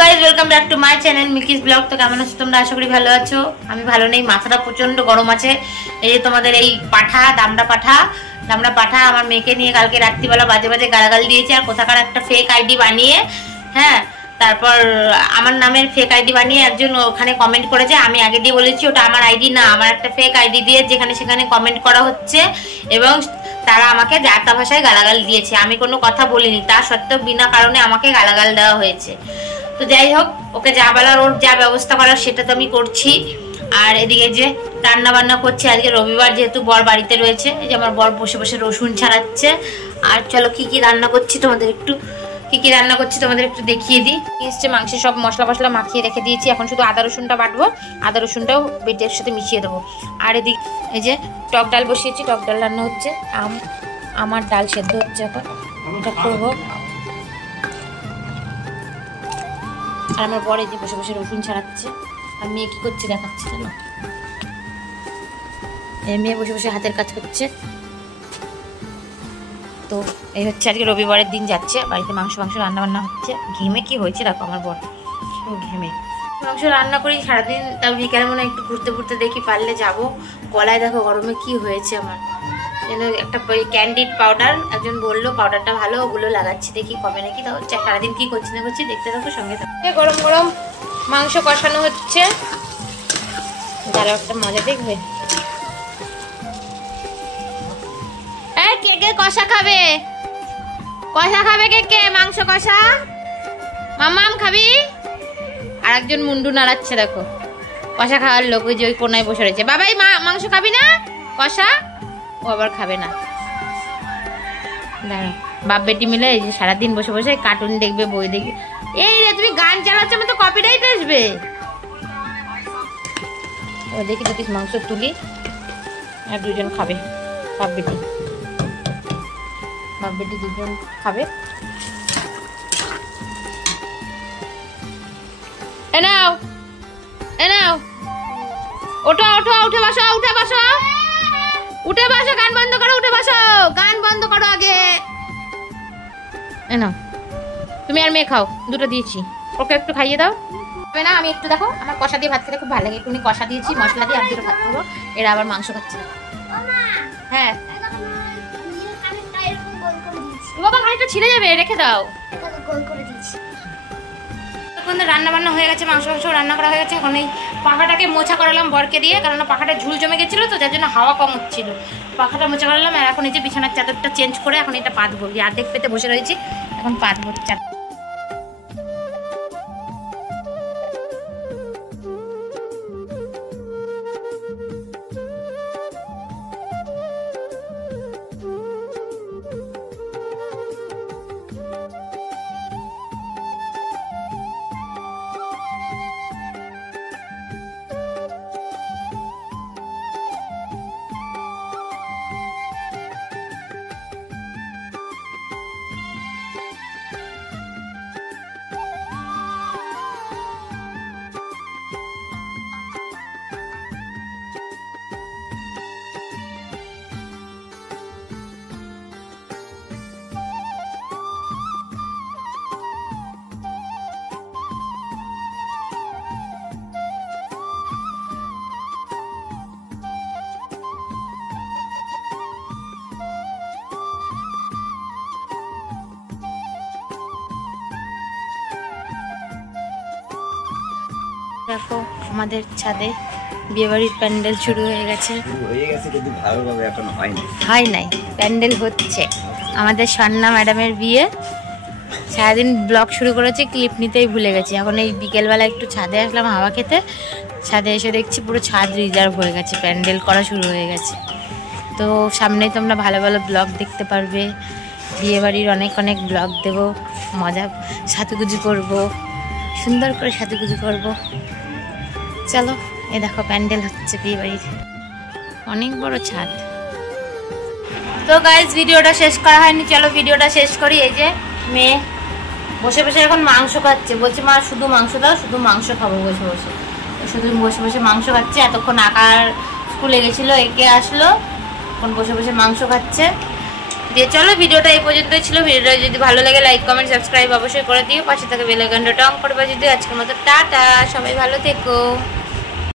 Guys welcome back to my channel Miki's vlog. তো কেমন আছো তোমরা? আশা করি ভালো আছো। আমি ভালো নেই, মাথাটা প্রচন্ড গরম আছে। এই যে তোমাদের এই দামড়া পাঠা আমার মেয়েকে নিয়ে কালকে রাত্রিবেলা বাজে বাজে গালাগাল দিয়েছে, আর কোথাকার একটা ফেক আইডি বানিয়ে, হ্যাঁ, তারপর আমার নামের ফেক আইডি বানিয়ে একজন ওখানে কমেন্ট করেছে। আমি আগে দিয়ে বলেছি ওটা আমার আইডি না, আমার একটা ফেক আইডি দিয়ে যেখানে সেখানে কমেন্ট করা হচ্ছে, এবং তারা আমাকে যাতা ভাষায় গালাগাল দিয়েছে। আমি কোনো কথা বলিনি, তা সত্ত্বেও বিনা কারণে আমাকে গালাগাল দেওয়া হয়েছে। তো যাই হোক, ওকে যা বলার, ওর যা ব্যবস্থা করার সেটা তো আমি করছি। আর এদিকে যে রান্না বান্না করছে, আজকে রবিবার যেহেতু বর বাড়িতে রয়েছে, এই যে আমার বর বসে বসে রসুন ছাড়াচ্ছে। আর চলো কি রান্না করছি তোমাদের একটু দেখিয়ে দিই। এসছে মাংসে সব মশলা মশলা মাখিয়ে রেখে দিয়েছি, এখন শুধু আদা রসুনটা বাটবো, আদা রসুনটাও বেটের সাথে মিশিয়ে দেবো। আর এদিকে এই যে টক ডাল বসিয়েছি, টক ডাল রান্না হচ্ছে, আমার ডাল সেদ্ধ হচ্ছে, এখন এটা করবো। আর আমার বর এই যে বসে বসে রসুন ছাড়াচ্ছে, আর মেয়ে কি করছে দেখাচ্ছে, জানো, মেয়ে বসে বসে হাতের কাজ করছে। তো এই হচ্ছে আজকে রবিবারের দিন যাচ্ছে, বাড়িতে মাংস রান্না বান্না হচ্ছে। ঘেমে কি হয়েছে দেখো আমার বর, ঘেমে মাংস রান্না করি সারাদিন, তাও বিকালে মনে একটু ঘুরতে দেখি, পারলে যাব। গলায় দেখো গরমে কি হয়েছে আমার, যেন একটা ক্যান্ডিড পাউডার একজন বললো পাউডারটা ভালো, ওগুলো লাগাচ্ছি, দেখি কমে নাকি। তাও সারাদিন কি করছি না করছি দেখতে থাকো, সঙ্গে থাকো। গরম গরম মাংস কষানো হচ্ছে, যারা একটা মজা দেখবে। কে কষা খাবে? কে মাংস কষা? মামাম খাবি? আর একজন মুন্ডু নাড়াচ্ছে দেখো, কষা খাওয়ার লোক, ওই যে ওই কোনায় বসে রয়েছে। বাবাই মাংস খাবি না কষা? ও আবার খাবে না। দাঁড়া, বাপ বেটি মিলে এই যে সারাদিন বসে বসে কার্টুন দেখবে, বই দেখবে। এই রে তুমি গান চালাচ্ছ, আমার তো কপিরাইট আসবে। ও দেখি দু পিস মাংস তুলি, আর দুজন খাবে, বাপ বেটি দুজন খাবে। এ নাও ওঠো উঠে বসো, গান বন্ধ করো, গান বন্ধ করো আগে। এ নাও, তুমি আর মেয়ে খাও, দুটো দিয়েছি, ওকে একটু খাইয়ে দাও। হবে না, আমি একটু দেখো, আমার কষা দিয়ে ভাত খেতে খুব ভালো লাগে, একটু কষা দিয়েছি মশলা দিয়ে, আর দুটো ভাত খাবো। এরা আবার মাংস খাচ্ছে। হ্যাঁ বাবা, খানিকটা ছিঁড়ে যাবে, রেখে দাও। রান্না বান্না হয়ে গেছে, মাংস রান্না করা হয়ে গেছে। এখন এই পাখাটাকে মোছা করালাম বরকে দিয়ে, কারণ পাখাটা ঝুল জমে গেছিলো, তো যার জন্য হাওয়া কম হচ্ছিল। পাখাটা মোছা করালাম, আর এখন এই যে বিছানার চাদরটা চেঞ্জ করে এখন এটা পাতবো। আর্ধেক পেতে বসে রয়েছি, এখন পাতবো চাদর। দেখো আমাদের ছাদে বিয়েবাড়ির প্যান্ডেল শুরু হয়ে গেছে, কিন্তু ভালোভাবে এখন হয় নাই, প্যান্ডেল হচ্ছে। আমাদের স্বর্ণা ম্যাডামের বিয়ে, সারাদিন ব্লগ শুরু করেছি, ক্লিপ নিতেই ভুলে গেছি। এখন এই বিকেলবেলা একটু ছাদে আসলাম হাওয়া খেতে, ছাদে এসে দেখছি পুরো ছাদ রিজার্ভ হয়ে গেছে, প্যান্ডেল করা শুরু হয়ে গেছে। তো সামনে তোমরা ভালো ভালো ব্লগ দেখতে পারবে, বিয়েবাড়ির অনেক ব্লগ দেবো, মজা সাজুগুজু করবো, সুন্দর করে সাজুগুজু করবো। চলো, এ দেখো প্যান্ডেল হচ্ছে বিয়েবাড়ির, অনেক বড় ছাদ। তো গাইস ভিডিওটা শেষ করা হয়নি, চলো ভিডিওটা শেষ করি। এই যে মেয়ে বসে বসে এখন মাংস খাচ্ছে, বলছে মা শুধু মাংস দাও, শুধু মাংস খাবো। বসে বসে মাংস খাচ্ছে। এতক্ষণ আঁকার স্কুলে গেছিলো, একে আসলো, এখন বসে বসে মাংস খাচ্ছে। দিয়ে চলো ভিডিওটা এই পর্যন্তই ছিল। ভিডিওটা যদি ভালো লাগে লাইক কমেন্ট সাবস্ক্রাইব অবশ্যই করে দিও, পাশে থাকা বেল আইকনটা অন করে বাজিয়ে দিও। আজকের মতো টাটা, সবাই ভালো থেকো।